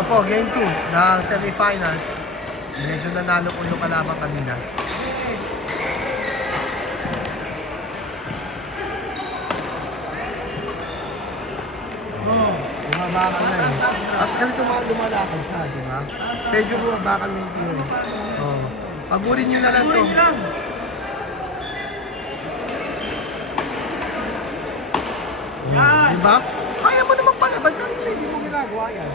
Ito po, game 2 ng semifinals. Medyo nanalo po yung kalaban kanina. Bumabakan na eh. At kasi lumalakad siya, di ba? Medyo bumabakan na yung tiro. Oh. Pagurin nyo na lang to. Di ba? Kaya mo naman pala. Ba't kanina hindi mo ginagawa yan?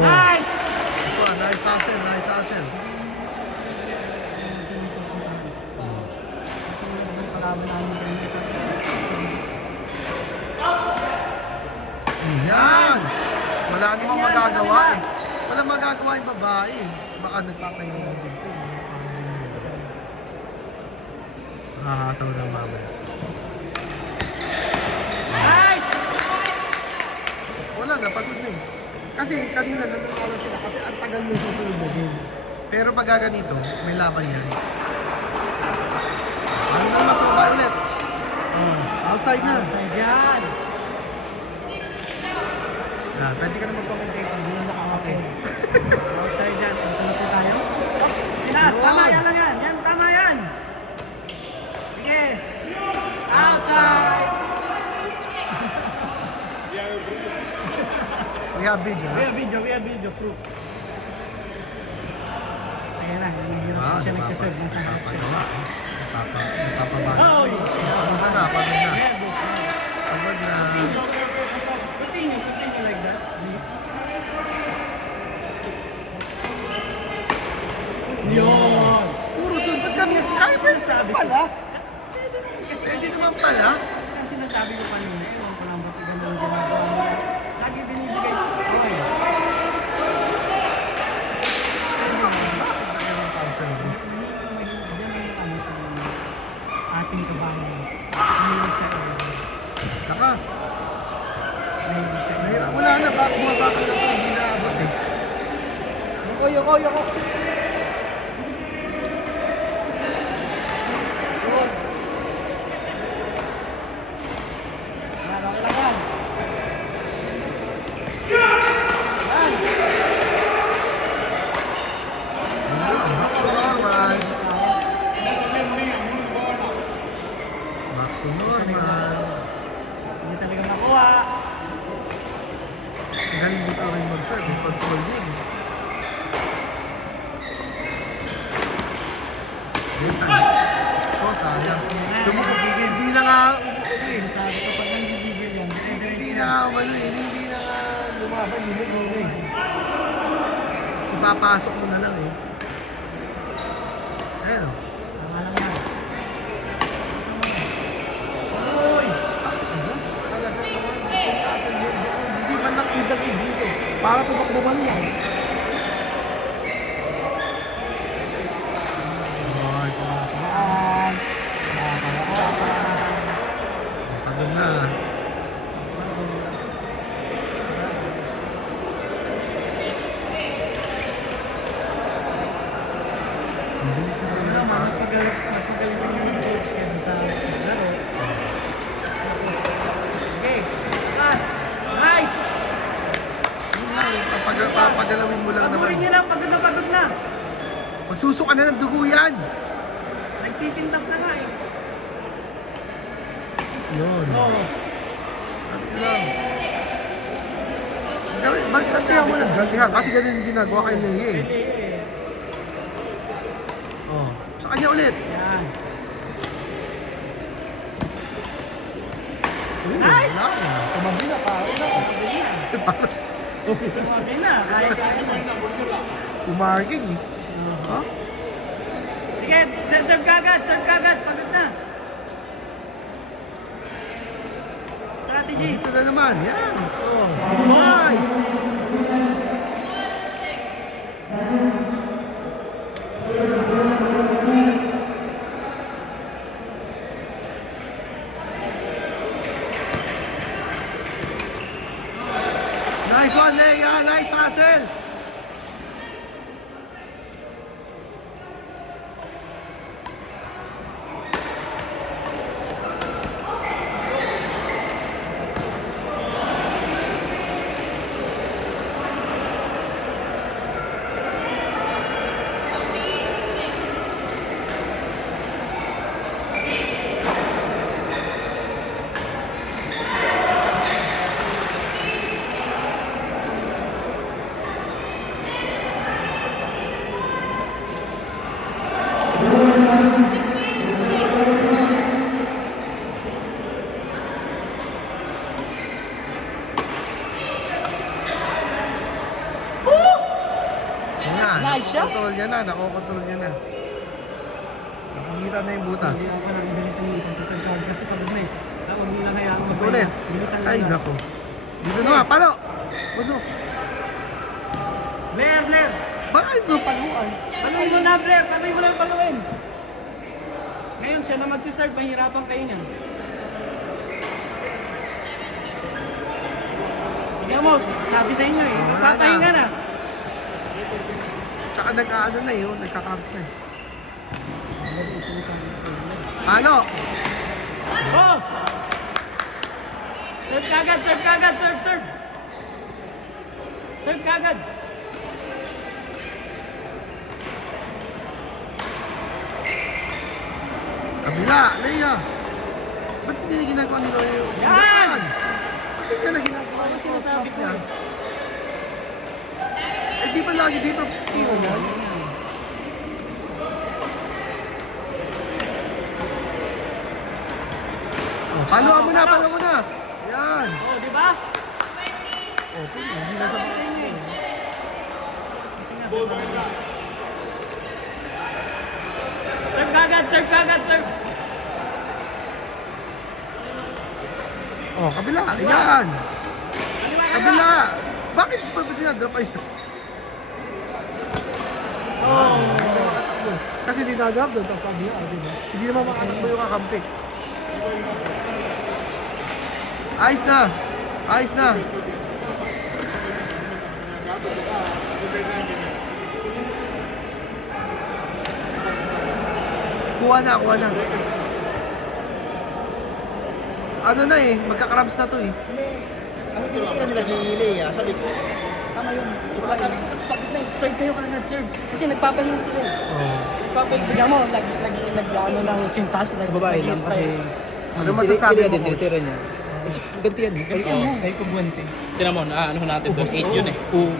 Nice! Ito, nice hustle, nice hustle. Yan! Wala namang magagawa eh. Wala magagawa yung babae. Baka nagpapahinga ng dito. Hahataw ng mamaya. Nice! Wala na, pagod na eh. Kasi kanina nananalo sila kasi ang tagal mo susunod na game. Pero pag ganito, may laban yan. Ano na mas mabay ulit? Oh, outside na. Outside yan! Ah, pwede ka na mag-commentate kung hindi na nakaka-text. Outside yan. Tutulo po tayo. Pinas, tama yan lang yan. Yan, tama yan. Sige. Outside! We have video, We ha? have video, proof. Ayan na, nangyayarap Ah, siya nagsaserve ng sa harap siya. Napapabala. Oh! Pagod na, pagod na. Yeah, boss. Pagod na. Continue like that, please. Yun! Puro doon. Ba't kami kaya sinasabi ko? pala? Kasi Pwede naman pala. ang sinasabi ko kanina, ewan ko lang ba't ganun ang ginagawa mo. Lagi binibigay sa Troy. Ating kabayan. Mahilig sa order. Lakas. Mahilig sa order. Mahirap. Wala na. Bumabakal na ito. Hindi na abot eh. Yoko. Normal. Back to normal. Hindi talaga makuha. Galing dito rin mag-serve. May control din. Oh, sayang. Hindi na nga umuwi. Sabi ko pag nanggigigil yan, Hindi na nga umano eh. Hindi na nga lumaban. Hindi mo eh. Ipapasok mo na lang eh. Ayan o. tama lang yan. Uy! Hindi man lang idag eh dito. Para tumakbo man yan. Ay, kumakaan. Pagod na. Ang bilis na sila ng Mas magaling yung coach kaysa sa laro. Okay, pass. Nice! Papagalawin mo lang naman. Pagurin niyo lang, pagod na. Magsusuka na ng dugo yan. Nagsisintas na nga eh. Yun. Oo. Sabi ko lang. Basta siya mo lang gantihan. Kasi ganun yung ginagawa kay Leye eh. Oh, sa kanya ulit. Yan. Nice! Tumabi na pa. Tumabi na. Kaya na. Umarking eh. Ha? Sige, serve kagad. Pagod na. Strategy. Dito na naman. Yan. Oh. Nice! Nice one, Leia. Nice hustle. na, nakokontrol niya na. Nakikita na yung butas. Hindi ako lang bilisan yung pagsaserve card kasi pag may huwag nila hayaan mo. Ulit. Bilisan Ay, lang. nako. Dito na nga, palo! Ano? Blair, Blair! Bakit mo paluan? Paluin mo na, Blair! Paluin mo lang paluin! Ngayon siya na magsiserve, mahirapan kayo niyan. Tingnan mo, sabi sa inyo eh, Wala magpapahinga na. na. Tsaka nagkaano na yun, nagka-cramps na eh. Ano? Oh! Serve kagad, serve kagad, serve, serve! Serve kagad! Kabila, Leia! Ba't hindi na ginagawa nila yung... Yan! Ba't hindi na ginagawa Ano yung sinasabi ko niya? eh? Eh di ba lagi dito tiro na? Oh, paluan mo na, paluan mo na! Yan! Oh, di ba? Oh, hindi na Sabi sa inyo eh. Kasi nga, serve kagad, serve kagad, serve! Oh, kabila! Yan! Kaliwa, Kabila! Bakit ba dinadrop ay? Oh, hindi makatakbo. Kasi dinadrop doon, tapos kabila, di ba? Hindi naman makatakbo yung kakampi. Ayos na! Ayos na! Kuha na, kuha na. Ano na eh, magka-cramps na to eh. Hindi, ang tinitira nila si Leia, sabi ko, tama yun. Diba, sabi ko kasi pagod na eh. Serve kayo kagad, serve. Kasi nagpapahinga sila eh. Oh. Nagpapahinga. Tignan mo, nag-ano ng sintas. Sa babae lang kasi, Ano si masasabi Leia mo, din, coach? tinitira niya. Eh, ganti yan. Kay Kubuante. Tinan mo, ano natin doon, 8 yun eh.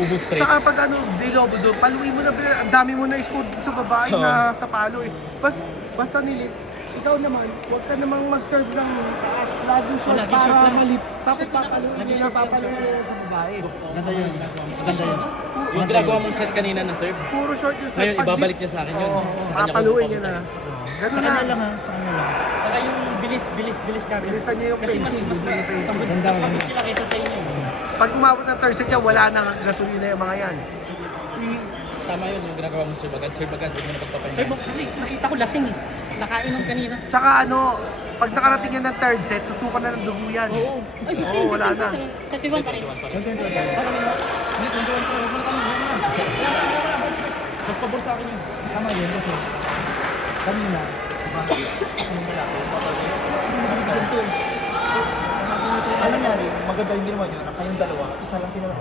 Ubus straight. Saka pag ano, dilobo doon, paluin mo na, ang dami mo na score sa babae na sa palo eh. Basta nilip, ikaw naman, huwag ka namang mag-serve ng taas, laging short Laging short para lang. malip. Tapos papaluin mo na, papaluin mo na sa babae. Ganda yun. Ganda yun. Yung ginagawa mong set kanina na serve, Puro short yung serve. ngayon ibabalik niya sa akin yun. Oo, Sa kanya ko papaluin niya susuporta. na. Ganun Sa na. kanya lang ha, sa kanya lang. Saka yung bilis kagad. Bilisan niyo yung Kasi mas pacing, yung pacing. pagod Ganda, mas pagod ganda. sila kaysa sa inyo. Pag umabot ng third set niya, wala na gasolina yung mga yan. Tama yun, yung ginagawa mong serve agad, huwag mo na pagpapahinga. Serve mo, kasi nakita ko lasing eh. Nakainom kanina. Tsaka ano, pag nakarating yan ng third set, susuka na ng dugo yan. Oo. Ay, 15, Oo, wala na. 31 pa rin. Maganda yun. Mas pabor sa akin yun. Tama yun kasi, kanina, ano nangyari, maganda yung ginawa nyo, na kayong dalawa, isa lang tinarap.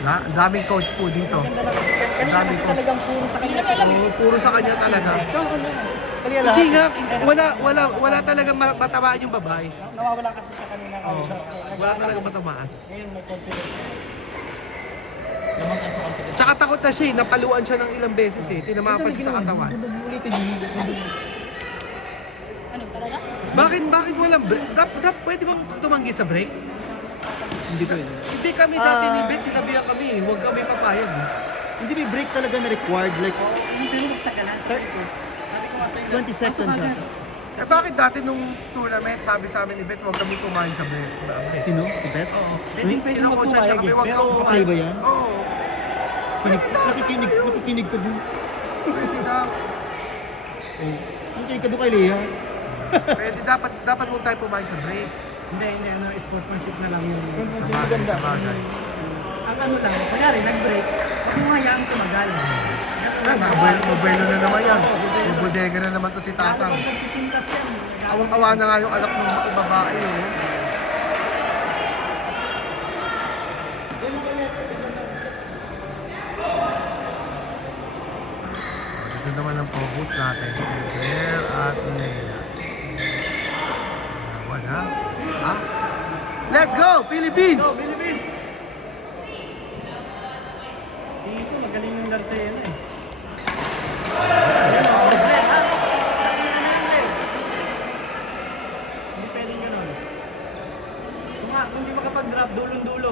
Ang daming coach po dito. Ganda na kasi. Kanina Dami kasi ko. talagang puro sa kanya. Oo, puro sa kanya talaga. Kaya lahat. Hindi nga, wala talaga matamaan yung babae. Nawawala kasi siya kanina. Oo. Wala talaga matamaan. Ngayon may confidence. Tsaka takot na siya eh, napaluan siya ng ilang beses eh. Tinamaan pa siya sa katawan. Ulitin yun. Ano, talaga? Bakit walang break? Pwede bang tumanggi sa break? Hindi pwede. Hindi kami dati ni Bet, sinabihan kami, huwag kami papayag. Hindi may break talaga na required, like Hindi mo magtagalan. Sabi ko nga sa inyo. 20 seconds ata. Eh bakit dati nung tournament, sabi sa amin ni Bet, huwag kami kumain sa break. Sino? Tibet? Oo. Pwede Kinakotsan niya magpumayag kami, eh. huwag Pero kang okay ba yan? Oo. Nakikinig ka dun. Pwede na. Nakikinig ka dun kay Leia. Pwede, dapat huwag tayo pumain sa break. Hindi, ano, sportsmanship na lang yung... Sportsmanship. Maganda. Sa bagay. Ang ano lang, kunyari, nag-break, huwag mo hayaan tumagal. Mabuelo na naman yan. Bubodega na naman to si Tatang. Pag nagsisintas yan, Awang-awa na nga yung anak ng babae. Oh. Dito naman ang po-boots natin. Claire at Nea. Naman ha? Ha? Let's go! Philippines! Go, Philippines! Tingin ko, magaling yung Larcena eh. Ayan o, Brett ha? Tingnan na yan, Brett. Hindi pwedeng ganun. Kung di makapag-drop, dulong-dulo.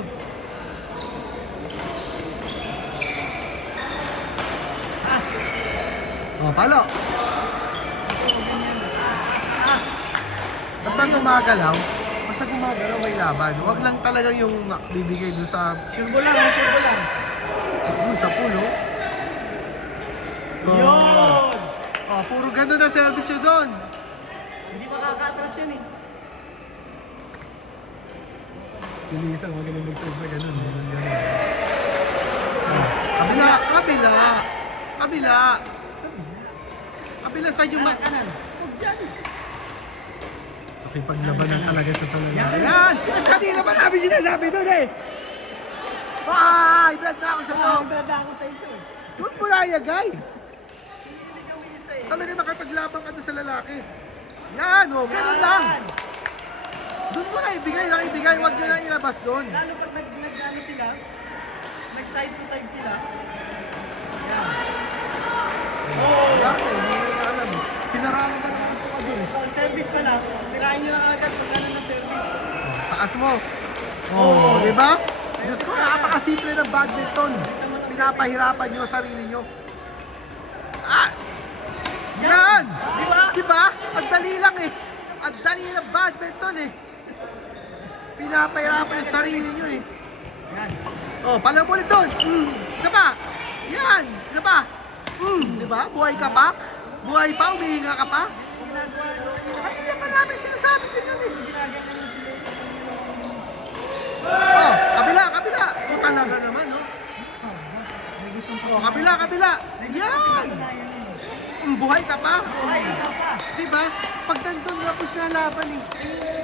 Taas! Palo. Basta gumagalaw, may laban. Huwag lang talaga yung bibigay doon sa Sure lang. sa pulo. Yun! Oh, puro ganun na service nyo doon. Hindi makaka-atras yan eh. Si Lisa, magaling mag-serve sa ganun. Kabila. Kabila sa yung Kanan. Huwag dyan. Okay, paglabanan talaga sa salala. Yan! Kanina pa namin sinasabi doon eh! Ay! Brad na ako sa iyo! Brad ako sa ito. Doon mo nayagay! Talaga nakapaglabang ka doon sa lalaki. Yan! O, ganun lang! Doon mo na ibigay. Huwag nyo na ilabas doon. Lalo pag nag-ano sila, nag-side to side sila. Yan. Wala ko, hindi na alam. Pinaraman ka naman ito ka doon. Pag service pa lang, tirahin nyo na agad pag ano ng service. Taas mo. Oh, di ba? Diyos ko, napakasimple ng badminton. Pinapahirapan nyo ang sarili nyo. Ah! Yan! Di ba? Ang dali lang eh. Ang dali ng badminton eh. Pinapahirapan yung sarili nyo eh. Yan. Oh, palang ulit doon. Isa pa. Yan. Isa pa. Di ba? Buhay ka pa? Buhay pa? Umihinga ka pa? Kanina pa namin sinasabi din yun eh. Oh, kabila. Oh, talaga naman, no? Oh, kabila. Yan! Buhay ka pa? Di ba? Pag nandun, tapos na laban eh.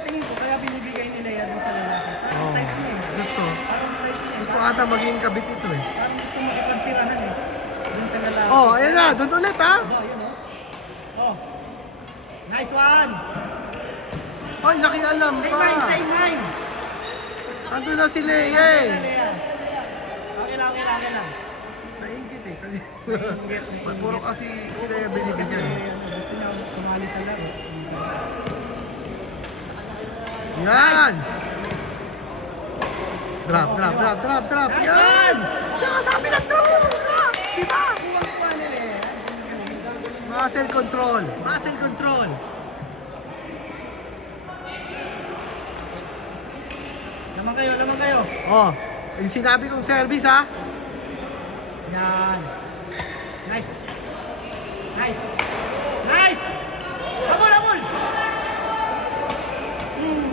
Tingin ko, kaya binibigay nila yan sa lalaki. Oh, Type mo eh. gusto. Parang type mo eh. Gusto ata maging kabit ito eh. Parang gusto mo ipagtirahan eh. Dun sa lalaki. Oh, ayan na. Doon ulit ha. Oh, yun oh. Oh. Nice one! Ay, nakialam Same pa. mind! Andun na si Lea eh. Okay lang. Naingit eh. Kasi puro kasi si Lea binibigyan. Gusto niya sumali sa laro. Yan! Drop. Yan! Yan, sabi na drop! Diba? Kuha nila eh. Muscle control. Laman kayo. Oh, yung sinabi kong service ha. Yan. Nice. Habol!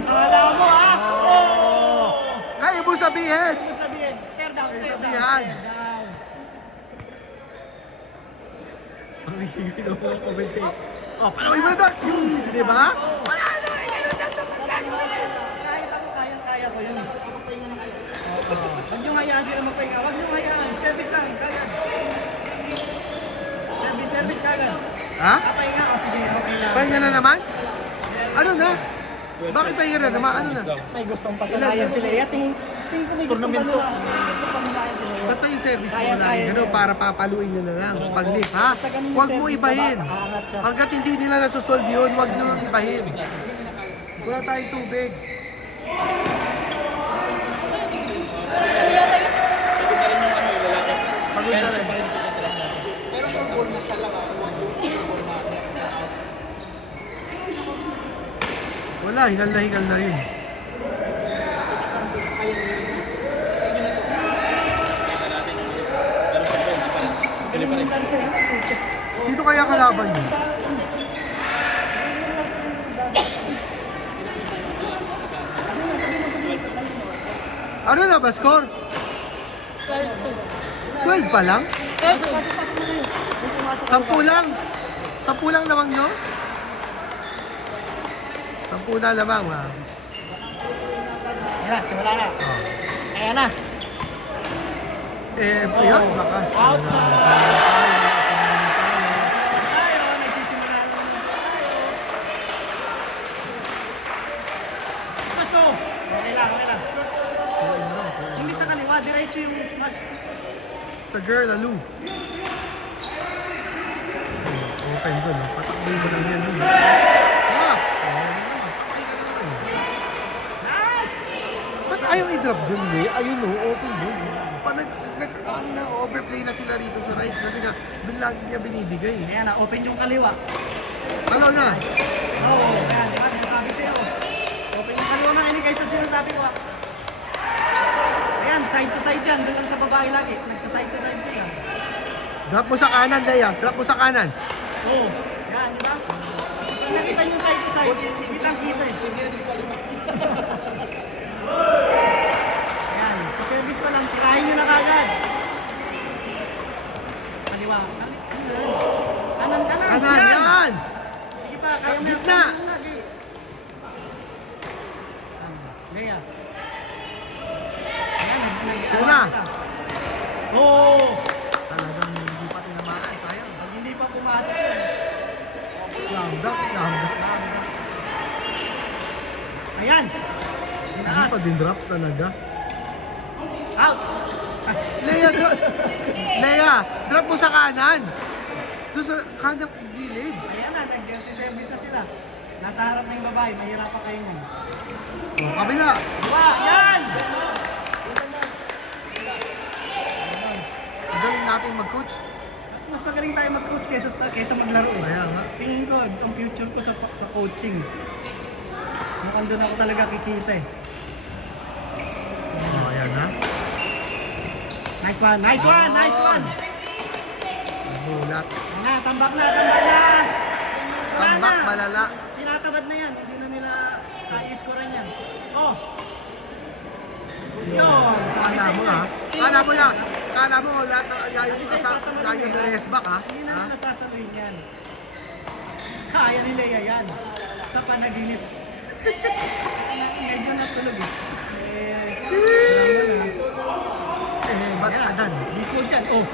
Kala mo ha? Oh! Kaya mo sabihin. Ano sabihin? Stare down. Sabihan. Ang hihigil mo ng commentate. Oh, palawin mo na doon. Di ba? Wala na. Kahit ako, kayang-kaya ko yun. Huwag niyong hayaan sila magpahinga. Huwag niyong hayaan. Service lang. Kagad. Service kagad. Ha? Papahinga ko. Sige, okay lang. Pahinga na naman? Ano na? Bakit pahinga na naman? Ano na? May gustong patunayan sila. Tingin ko may gustong Tournamento. patunayan sila. Basta yung service mo Kaya, na kaya. gano'n para papaluin nyo na lang. Pag-lift, ha? Basta ganun yung Huwag mo service, ibahin. baba, aangat siya. Hanggat hindi nila nasusolve yun, huwag nyo ibahin. Wala tayong tubig. Pagod na rin. Pero sure ball na siya lang, huwag yung ball na Wala, hingal na rin. kaya nyo yun. Sa inyo na to. Sino kaya kalaban nyo? Ano na ba score? 12 pa lang? 10 lang? 10 lang lamang nyo? 10 na lamang, ha? Ayan na, simula na. Ayan na. Yun, baka. Outside! Tayo, nagsisimula na naman tayo. Smash ko! Okay lang. Hindi sa kaliwa, diretso yung smash. Sa girl, Alu. Open doon, ha? Patakboy mo lang yan doon. Nice! Ba't ayaw i-drop doon, eh? Ayun, open doon. Pa parang na-overplay na sila rito sa right kasi nga doon lagi niya binibigay. Ayan na, open yung kaliwa. Ano na? Oo, ayan, di ba? Sinasabi sa'yo. Open yung kaliwa na, hindi guys na sinasabi ko. Ayan, side to side yan. Doon lang sa babae lagi. Nagsa-side to side sila. Drop mo sa kanan, Leia. Drop mo sa kanan. Oo. Yan, di ba? Pag nakita nyo side to side, kitang kita eh. Ayan, sa service pa lang, tirahin nyo na kagad. Kaliwa. Kanan, kanan. Kanan, yan! Sige pa, kaya mo Gitna. lagi. Leia. Yan na. Oo! Talagang hindi pa tinamaan. Sayang. Pag hindi pa pumasok yun. Slam dunk, slam dunk. Ayan! Hindi Tinaas. pa din drop talaga. Out! Leia, drop. Leia, drop mo sa kanan. Doon sa kanan gilid. Ayan na, nag-service na sila. Nasa harap na yung babae, mahirapan kayo nun. O, kabila. Diba? Yan! Galing natin mag-coach. Mas magaling tayo mag-coach kaysa maglaro eh. Kaya nga. Tingin ko, ang future ko sa coaching. Mukhang doon ako talaga kikita eh. O, ayan ha. Nice one, nice one, nice one! Bulat. Ayan na, tambak na, tambak na! Wala Tambak, na. malala. Tinatabad na yan, hindi na nila i-scorean yan. Oh! Yun! Kala mo ha. Kala mo na. Kala mo lahat ng layo ng rest back ha. Hindi na Ha? nila sasaluhin yan. Kaya ni Leia yan. Sa panaginip. Medyo natulog eh. Ba't Ayan. adan? Default yan. Oh!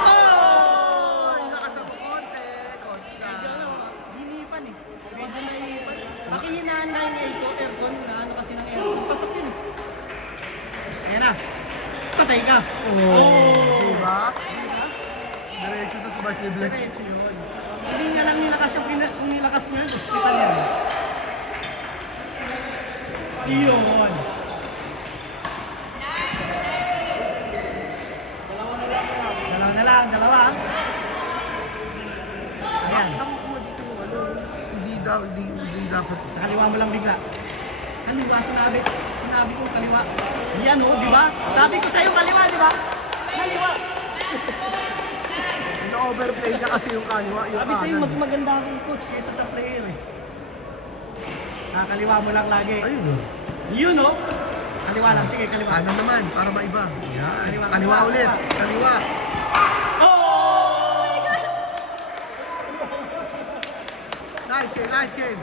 Oh! Lakas mo konti. Konti Medyo lang. ano, hinipan eh. Medyo naipan. Pakihinaan na yung aircon na ano kasi ng aircon. Pasok yun eh. Ayan na. Patay ka. Oh! Diba? Diba? Diretso sa smash ni Black. Diretso yun. Hindi nga lang nilakas yung kung nilakas mo yun, hospital yan. Iyon. Dalawa. Ayan. Ang mo dito hindi dapat. Sa kaliwa mo lang bigla. Kaliwa, sinabi ko kaliwa. Yan oh, di ba? Sabi ko sa'yo kaliwa, di ba? Kaliwa. Na-overplay niya kasi yung kaliwa. Yung Sabi sa'yo, kanan. mas maganda akong coach kaysa sa player eh. Kaliwa mo lang lagi. Ayun oh. Yun oh. Kaliwa lang, sige kaliwa. Kanan naman, para maiba. Yan. Kaliwa, Kaliwa kaliwa. ulit. Kaliwa. Oh! Nice game.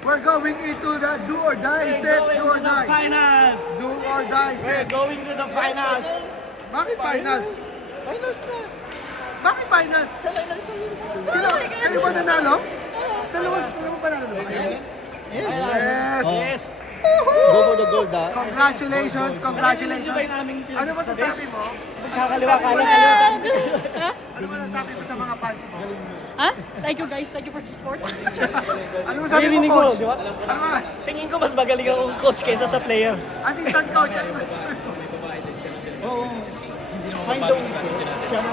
We're going into the do or die set. Do or die. finals! Do or die set. going to the finals! Bakit finals? Finals na. Bakit finals? Sino? Kayo ba nanalo? Sino ba panalo? Yes. Yes. Yes! Go for the gold ha. Congratulations. Ano ba yung aming Ano masasabi mo? Kakaliwa, Ano masasabi mo sa mga fans mo? Ha? Thank you guys. Thank you for the support. Ano masasabi mo, Narinig ko, coach? di ba? Ano ba? Tingin ko mas magaling akong coach kaysa sa player. Assistant coach, ano masasabi mo? Oo. Find out. Siya na.